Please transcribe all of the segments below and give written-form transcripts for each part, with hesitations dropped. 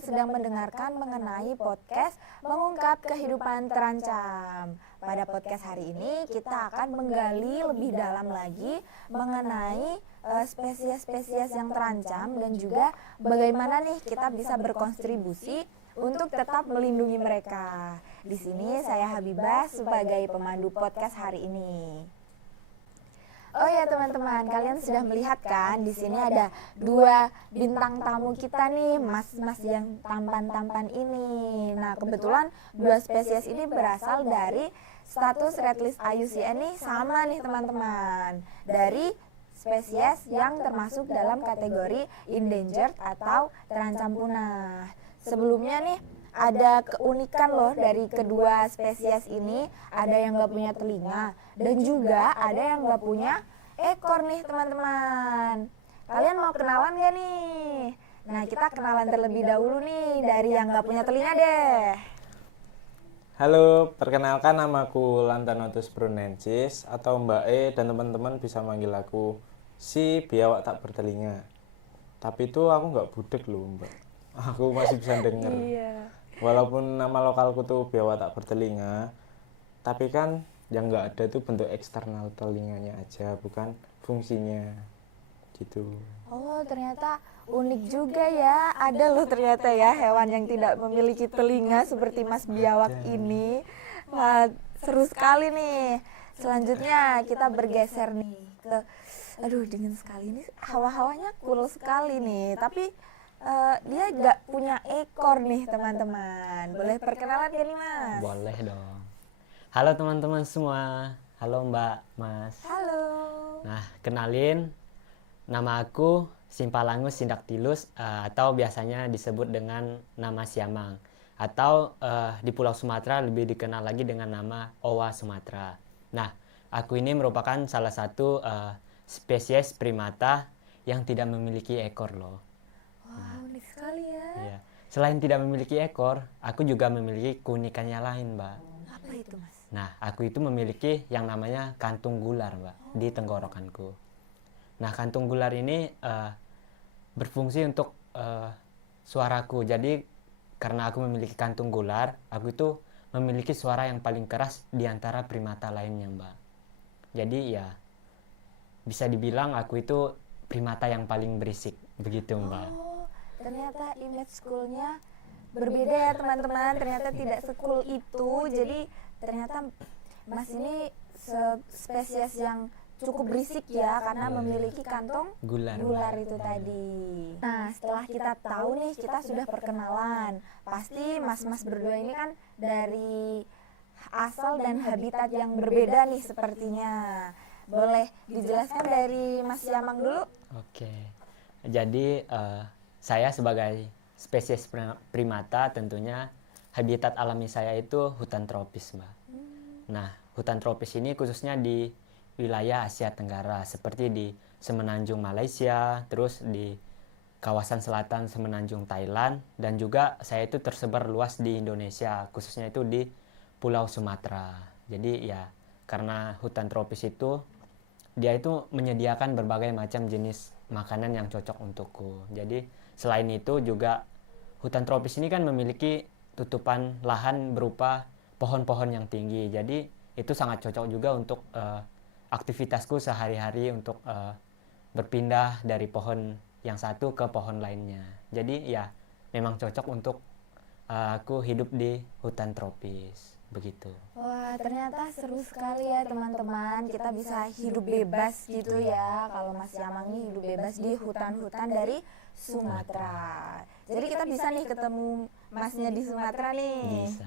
teman-teman sedang mendengarkan mengenai podcast Mengungkap Kehidupan Terancam. Pada podcast hari ini kita akan menggali lebih dalam lagi mengenai spesies-spesies yang terancam dan juga bagaimana nih kita bisa berkontribusi untuk tetap melindungi mereka. Di sini saya Habibah sebagai pemandu podcast hari ini. Oh ya teman-teman, kalian sudah melihat kan di sini ada dua bintang tamu kita nih, mas-mas yang tampan-tampan ini. Nah, kebetulan dua spesies ini berasal dari status Red List IUCN nih sama nih teman-teman. Dari spesies yang termasuk dalam kategori endangered atau terancam punah. Sebelumnya nih ada keunikan loh dari kedua spesies ini, ada yang gak punya telinga dan juga ada yang gak punya ekor nih teman-teman. Kalian mau kenalan gak nih? Nah, kita kenalan terlebih dahulu nih dari yang gak punya telinga deh. Halo, perkenalkan namaku Lantanotus brunensis atau Mbak E dan teman-teman bisa manggil aku si biawak tak bertelinga. Tapi itu aku nggak budek loh Mbak, aku masih bisa denger. Iya. Walaupun nama lokalku tuh biawak tak bertelinga, tapi kan yang nggak ada tuh bentuk eksternal telinganya aja, bukan fungsinya gitu. Oh, ternyata unik juga ya. Ada loh ternyata ya hewan yang tidak memiliki telinga seperti Mas Biawak ini. Wah, seru sekali nih. Selanjutnya kita bergeser nih ke, aduh dingin sekali ini, hawa-hawanya cool sekali nih. Tapi dia nggak punya ekor nih teman-teman. Boleh perkenalan gak nih Mas? Boleh dong. Halo teman-teman semua. Halo Mbak, Mas. Halo. Nah, kenalin, nama aku Simpalangus Sindactylus atau biasanya disebut dengan nama Siamang. Atau di Pulau Sumatera lebih dikenal lagi dengan nama Owa Sumatera. Nah, aku ini merupakan salah satu spesies primata yang tidak memiliki ekor loh. Wah, unik sekali ya. Iya. Selain tidak memiliki ekor, aku juga memiliki keunikannya lain, Mbak. Apa itu Mas? Nah, aku itu memiliki yang namanya kantung gular, Mbak, di tenggorokanku. Nah, kantung gular ini berfungsi untuk suaraku. Jadi, karena aku memiliki kantung gular, aku itu memiliki suara yang paling keras di antara primata lainnya, Mbak. Jadi, ya, bisa dibilang aku itu primata yang paling berisik, begitu, Mbak. Oh, ternyata image schoolnya berbeda ya teman-teman. Ternyata tidak sekul itu. Jadi ternyata Mas ini spesies yang cukup berisik ya karena memiliki kantong gular itu tadi. Nah, setelah kita tahu nih, kita sudah perkenalan. Pasti mas-mas berdua ini kan dari asal dan habitat yang berbeda nih sepertinya. Boleh dijelaskan dari Mas Siamang dulu? Oke. Jadi saya sebagai spesies primata tentunya habitat alami saya itu hutan tropis, Mbak. Nah, hutan tropis ini khususnya di wilayah Asia Tenggara seperti di Semenanjung Malaysia, terus di kawasan selatan Semenanjung Thailand, dan juga saya itu tersebar luas di Indonesia, khususnya itu di Pulau Sumatera. Jadi ya, karena hutan tropis itu dia itu menyediakan berbagai macam jenis makanan yang cocok untukku. Jadi selain itu juga hutan tropis ini kan memiliki tutupan lahan berupa pohon-pohon yang tinggi. Jadi itu sangat cocok juga untuk aktivitasku sehari-hari untuk berpindah dari pohon yang satu ke pohon lainnya. Jadi ya memang cocok untuk aku hidup di hutan tropis. Begitu. Wah, ternyata seru sekali ya teman-teman. Kita bisa hidup bebas gitu ya. Kalau Mas Siamang ini hidup bebas di hutan-hutan dari Sumatera. Jadi kita bisa nih ketemu masnya di Sumatera nih. Bisa.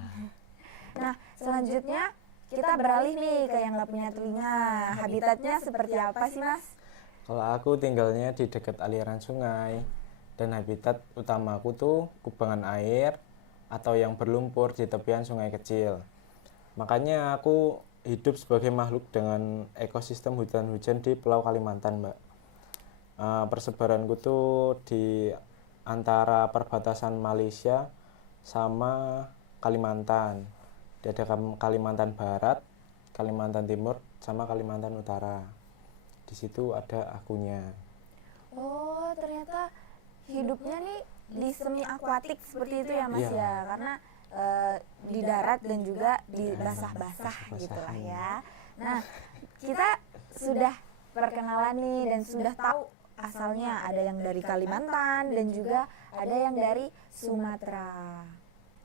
Nah, selanjutnya kita beralih nih ke yang nggak punya telinga. Habitatnya seperti apa sih Mas? Kalau aku tinggalnya di dekat aliran sungai dan habitat utamaku tuh kubangan air atau yang berlumpur di tepian sungai kecil. Makanya aku hidup sebagai makhluk dengan ekosistem hutan hujan di Pulau Kalimantan, Mbak. Persebaranku tuh di antara perbatasan Malaysia sama Kalimantan. Ada Kalimantan Barat, Kalimantan Timur, sama Kalimantan Utara. Di situ ada akunya. Oh, ternyata hidupnya nih di semi akuatik seperti itu ya Mas Iya. ya, karena di darat dan juga di basah-basah gitulah ya. Nah, kita sudah perkenalan nih dan sudah tahu asalnya, ada yang dari Kalimantan dan juga ada yang dari Sumatera.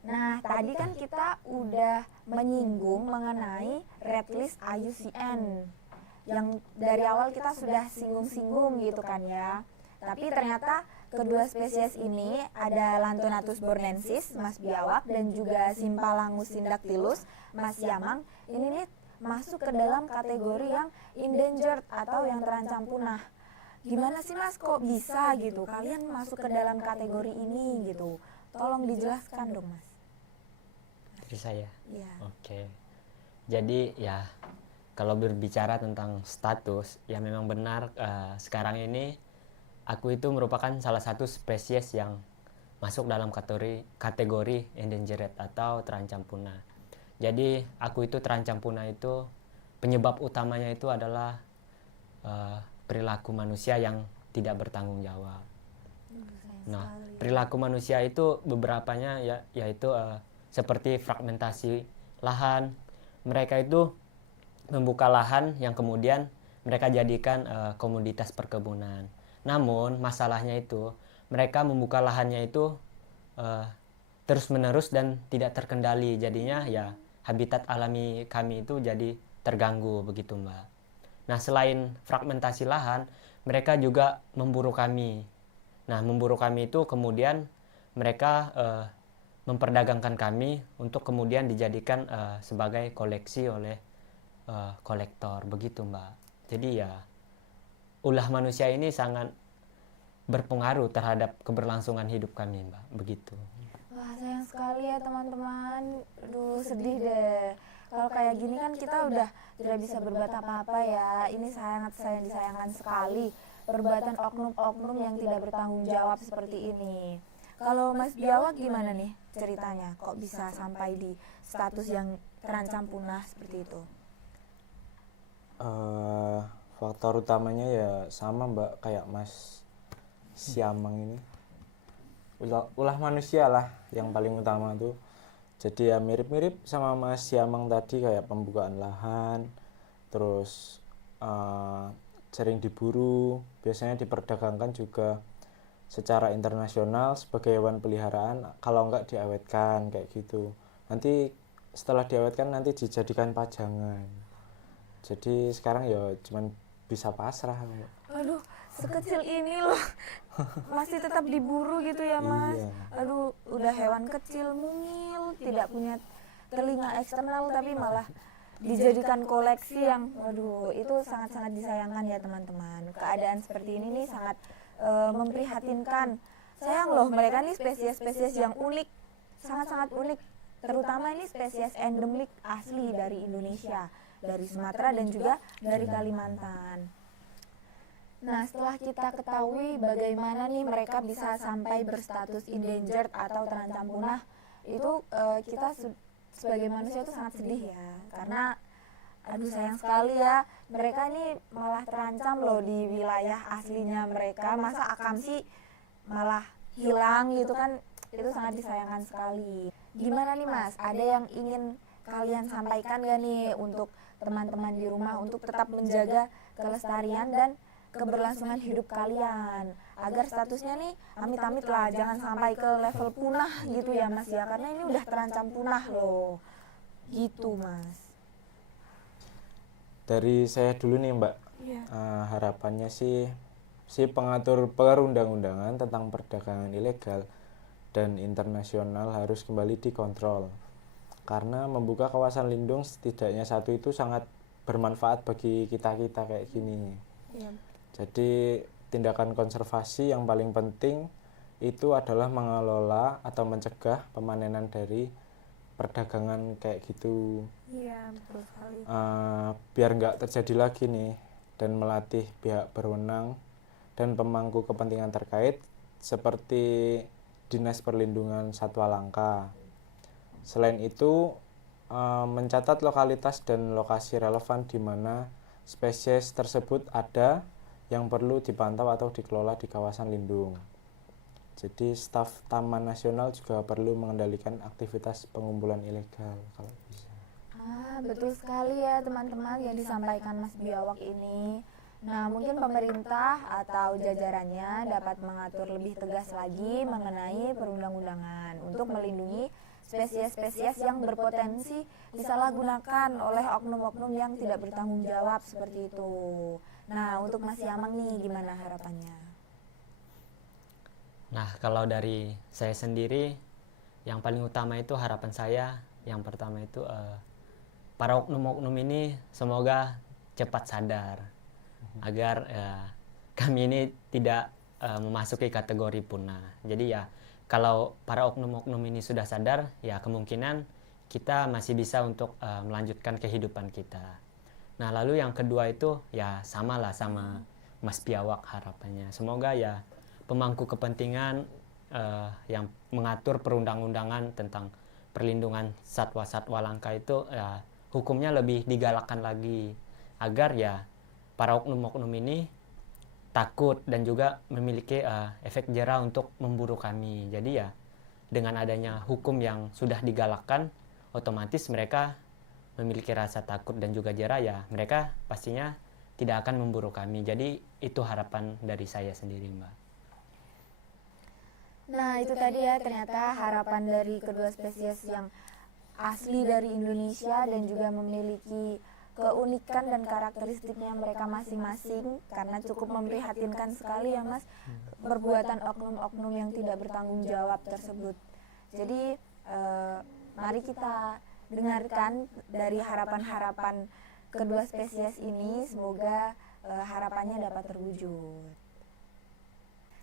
Nah, tadi kan kita udah menyinggung mengenai red list IUCN yang dari awal kita sudah singgung-singgung gitu kan ya. Tapi ternyata kedua spesies ini, ada Lantonatus bornensis, Mas Biawak, dan juga Symphalangus syndactylus, Mas Yamang, ini nih masuk ke dalam kategori yang endangered atau yang terancam punah. Gimana sih Mas kok bisa gitu kalian masuk ke dalam kategori ini gitu? Tolong dijelaskan dong Mas. Dari saya. Iya. Oke. Jadi ya kalau berbicara tentang status, ya memang benar sekarang ini aku itu merupakan salah satu spesies yang masuk dalam kategori endangered atau terancam punah. Jadi aku itu terancam punah itu penyebab utamanya itu adalah perilaku manusia yang tidak bertanggung jawab. Nah, perilaku manusia itu beberapanya yaitu seperti fragmentasi lahan. Mereka itu membuka lahan yang kemudian mereka jadikan komoditas perkebunan. Namun masalahnya itu mereka membuka lahannya itu terus-menerus dan tidak terkendali. Jadinya ya habitat alami kami itu jadi terganggu begitu Mbak. Nah, selain fragmentasi lahan, mereka juga memburu kami. Nah, memburu kami itu kemudian mereka memperdagangkan kami untuk kemudian dijadikan sebagai koleksi oleh kolektor begitu Mbak. Jadi ya ulah manusia ini sangat berpengaruh terhadap keberlangsungan hidup kami Mbak, begitu. Wah, sayang sekali ya teman-teman. Aduh, sedih deh. Kalau kayak gini kan kita udah tidak bisa berbuat apa-apa ya. Ini sangat disayangkan sekali perbuatan oknum-oknum yang tidak bertanggung jawab seperti ini. Kalau Mas Biawak gimana nih ceritanya? Kok bisa sampai di status yang terancam punah seperti itu? Faktor utamanya ya sama Mbak kayak Mas Siamang ini, ulah manusia lah yang paling utama tuh. Jadi ya mirip-mirip sama Mas Siamang tadi, kayak pembukaan lahan, terus sering diburu, biasanya diperdagangkan juga secara internasional sebagai hewan peliharaan, kalau enggak diawetkan kayak gitu. Nanti setelah diawetkan nanti dijadikan pajangan. Jadi sekarang ya cuman bisa pasrah. Aduh, sekecil ini loh masih tetap diburu gitu ya Mas. Iya. Aduh, udah hewan kecil mungil, tidak punya telinga eksternal tapi malah dijadikan koleksi yang waduh, itu sangat-sangat disayangkan ya teman-teman. Keadaan seperti ini nih sangat memprihatinkan. Sayang loh, mereka nih spesies-spesies yang unik, sangat-sangat unik, terutama ini spesies endemik asli dari Indonesia, dari Sumatera dan juga dari Kalimantan. Nah, setelah kita ketahui bagaimana nih mereka bisa sampai berstatus endangered atau terancam punah, itu kita sebagai manusia itu sangat sedih ya, karena aduh sayang sekali ya, mereka ini malah terancam loh di wilayah aslinya mereka. Masa akamsi malah hilang gitu kan, itu sangat disayangkan sekali. Gimana nih Mas, ada yang ingin kalian sampaikan gak nih untuk teman-teman di rumah untuk tetap menjaga kelestarian dan keberlangsungan hidup kalian, agar statusnya nih amit-amit lah jangan sampai ke level punah gitu ya Mas ya, karena ini udah terancam punah loh gitu Mas. Dari saya dulu nih Mbak, harapannya sih si pengatur perundang-undangan tentang perdagangan ilegal dan internasional harus kembali dikontrol, karena membuka kawasan lindung setidaknya satu itu sangat bermanfaat bagi kita-kita kayak gini. Jadi tindakan konservasi yang paling penting itu adalah mengelola atau mencegah pemanenan dari perdagangan kayak gitu. Iya, betul sekali. Biar nggak terjadi lagi nih, dan melatih pihak berwenang dan pemangku kepentingan terkait seperti Dinas Perlindungan Satwa Langka. Selain itu, mencatat lokalitas dan lokasi relevan di mana spesies tersebut ada yang perlu dipantau atau dikelola di kawasan lindung. Jadi staf Taman Nasional juga perlu mengendalikan aktivitas pengumpulan ilegal kalau bisa. Betul sekali ya teman-teman yang disampaikan Mas Biawak ini. Nah, mungkin pemerintah atau jajarannya dapat mengatur lebih tegas lagi mengenai perundang-undangan untuk melindungi spesies-spesies yang berpotensi disalahgunakan oleh oknum-oknum yang tidak bertanggung jawab seperti itu. Nah, untuk Mas Yamang nih gimana harapannya? Nah, kalau dari saya sendiri, yang paling utama itu harapan saya, yang pertama itu para oknum-oknum ini semoga cepat sadar agar kami ini tidak memasuki kategori punah. Jadi ya, kalau para oknum-oknum ini sudah sadar, ya kemungkinan kita masih bisa untuk melanjutkan kehidupan kita. Nah, lalu yang kedua itu ya samalah sama Mas Biawak harapannya. Semoga ya pemangku kepentingan yang mengatur perundang-undangan tentang perlindungan satwa-satwa langka itu ya hukumnya lebih digalakkan lagi agar ya para oknum-oknum ini takut dan juga memiliki efek jera untuk memburu kami. Jadi ya dengan adanya hukum yang sudah digalakkan, otomatis mereka memiliki rasa takut dan juga jera, ya mereka pastinya tidak akan memburu kami. Jadi itu harapan dari saya sendiri, Mbak. Nah, itu tadi ya ternyata harapan dari kedua spesies yang asli dari Indonesia dan juga memiliki keunikan dan karakteristiknya mereka masing-masing, karena cukup memprihatinkan sekali ya Mas perbuatan oknum-oknum yang tidak bertanggung jawab tersebut. Jadi mari kita dengarkan dari harapan-harapan kedua spesies ini, semoga harapannya dapat terwujud.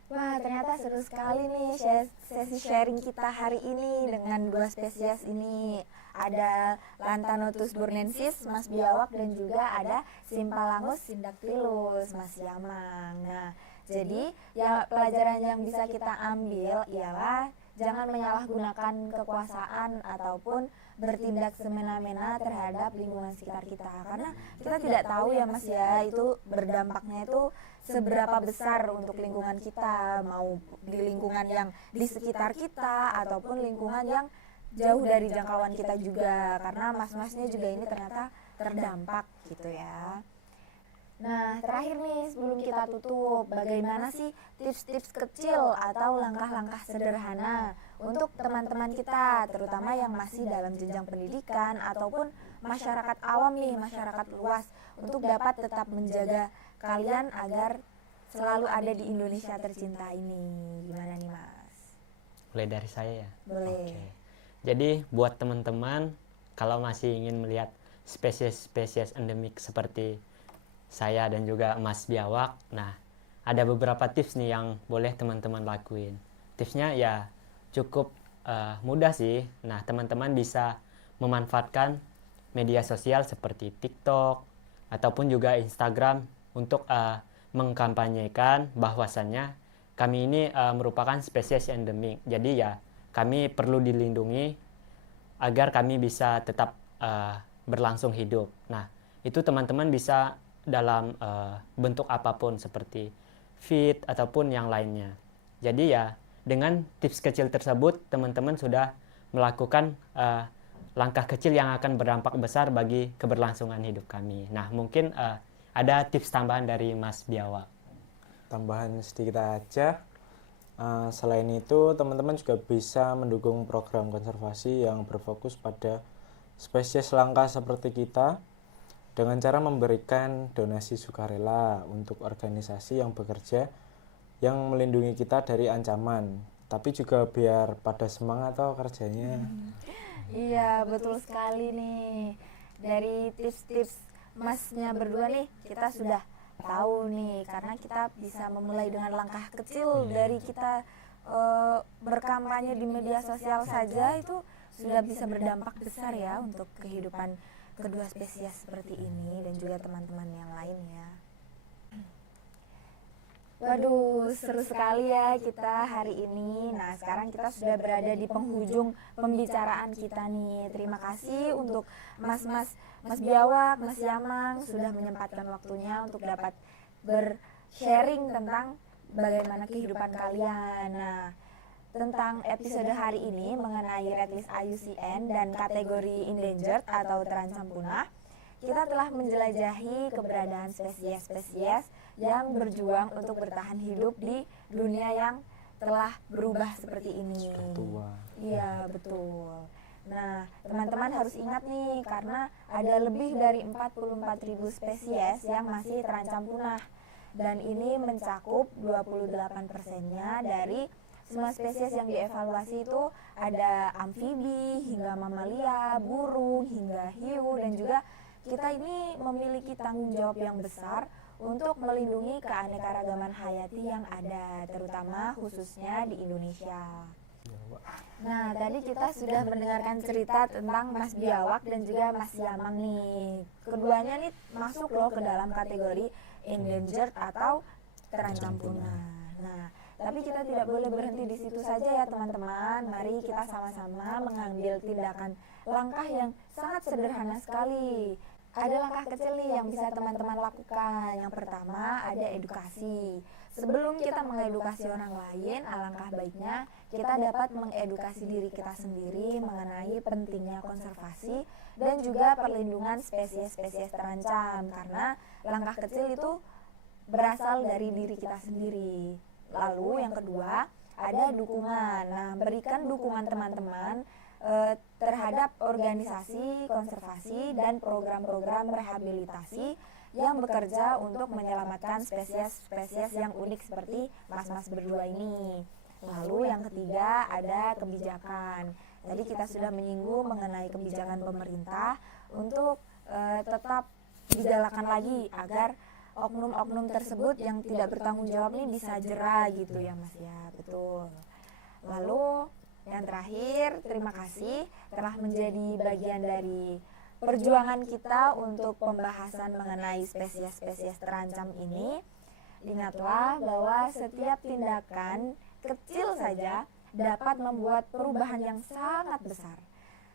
Wah, ternyata seru sekali nih sesi sharing kita hari ini dengan dua spesies ini. Ada Lantanotus burnensis, Mas Biawak, dan juga ada Symphalangus syndactylus, Mas Yamang. Nah, jadi ya pelajaran yang bisa kita ambil ialah jangan menyalahgunakan kekuasaan ataupun bertindak semena-mena terhadap lingkungan sekitar kita, karena kita tidak tahu ya Mas ya, itu berdampaknya itu seberapa besar untuk lingkungan kita, mau di lingkungan yang di sekitar kita ataupun lingkungan yang jauh dari jangkauan kita juga, karena mas-masnya juga ini ternyata terdampak gitu ya. Nah, terakhir nih sebelum kita tutup, bagaimana sih tips-tips kecil atau langkah-langkah sederhana untuk teman-teman kita, terutama yang masih dalam jenjang pendidikan ataupun masyarakat awam nih, masyarakat luas, untuk dapat tetap menjaga kalian agar selalu ada di Indonesia tercinta ini. Gimana nih Mas? Mulai dari saya ya? Boleh. Oke. Jadi buat teman-teman, kalau masih ingin melihat spesies-spesies endemik seperti saya dan juga Mas Biawak, nah ada beberapa tips nih yang boleh teman-teman lakuin. Tipsnya ya cukup mudah sih. Nah, teman-teman bisa memanfaatkan media sosial seperti TikTok ataupun juga Instagram untuk mengkampanyekan bahwasannya kami ini merupakan spesies endemik. Jadi ya kami perlu dilindungi agar kami bisa tetap berlangsung hidup. Nah, itu teman-teman bisa dalam bentuk apapun seperti feed ataupun yang lainnya. Jadi ya dengan tips kecil tersebut teman-teman sudah melakukan langkah kecil yang akan berdampak besar bagi keberlangsungan hidup kami. Nah, mungkin ada tips tambahan dari Mas Biawak. Tambahan sedikit aja. Selain itu, teman-teman juga bisa mendukung program konservasi yang berfokus pada spesies langka seperti kita dengan cara memberikan donasi sukarela untuk organisasi yang bekerja yang melindungi kita dari ancaman, tapi juga biar pada semangat atau kerjanya. Iya, betul sekali nih. Dari tips-tips Masnya berdua nih, kita sudah tahu nih, karena kita bisa memulai dengan langkah kecil dari kita berkampanye di media sosial saja itu sudah bisa berdampak besar ya untuk kehidupan kedua spesies seperti ini dan juga teman-teman yang lainnya. Waduh, seru sekali ya kita hari ini. Nah, sekarang kita sudah berada di penghujung pembicaraan kita nih. Terima kasih untuk Mas Biawak, Mas Yamang sudah menyempatkan waktunya untuk dapat bersharing tentang bagaimana kehidupan kalian. Nah, tentang episode hari ini mengenai red list IUCN dan kategori endangered atau terancam punah. Kita telah menjelajahi keberadaan spesies-spesies yang berjuang untuk bertahan hidup di dunia yang telah berubah seperti ini. Sudah tua. Iya, betul. Nah, teman-teman harus ingat nih, karena ada lebih dari 44.000 spesies yang masih terancam punah. Dan ini mencakup 28%-nya dari semua spesies yang dievaluasi itu ada amfibi, hingga mamalia, burung, hingga hiu, dan juga kita ini memiliki tanggung jawab yang besar untuk melindungi keanekaragaman hayati yang ada, terutama khususnya di Indonesia. Nah, tadi kita sudah mendengarkan cerita tentang Mas Biawak dan juga Mas Yamang nih. Keduanya nih masuk loh ke dalam kategori endangered atau terancam punah. Nah, tapi kita tidak boleh berhenti di situ saja ya teman-teman. Mari kita sama-sama mengambil tindakan langkah yang sangat sederhana sekali. Ada langkah kecil nih yang bisa teman-teman lakukan. Yang pertama ada edukasi. Sebelum kita mengedukasi orang lain, alangkah baiknya kita dapat mengedukasi diri kita sendiri mengenai pentingnya konservasi dan juga perlindungan spesies-spesies terancam. Karena langkah kecil itu berasal dari diri kita sendiri. Lalu yang kedua ada dukungan. Nah, berikan dukungan teman-teman terhadap organisasi konservasi dan program-program rehabilitasi yang bekerja untuk menyelamatkan spesies-spesies yang unik seperti mas-mas berdua ini. Lalu yang ketiga ada kebijakan. Tadi kita sudah menyinggung mengenai kebijakan pemerintah untuk tetap digalakan lagi agar oknum-oknum tersebut yang tidak bertanggung jawab ini bisa jera gitu ya Mas ya, betul. Lalu yang terakhir, terima kasih telah menjadi bagian dari perjuangan kita untuk pembahasan mengenai spesies-spesies terancam ini. Ingatlah bahwa setiap tindakan kecil saja dapat membuat perubahan yang sangat besar.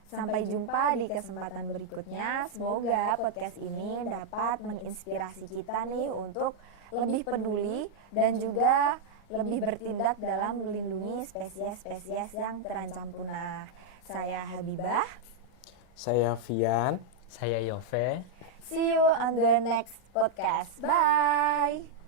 Sampai jumpa di kesempatan berikutnya. Semoga podcast ini dapat menginspirasi kita nih untuk lebih peduli dan juga lebih bertindak dalam melindungi spesies-spesies yang terancam punah. Saya Habibah. Saya Vian. Saya Yove. See you on the next podcast. Bye.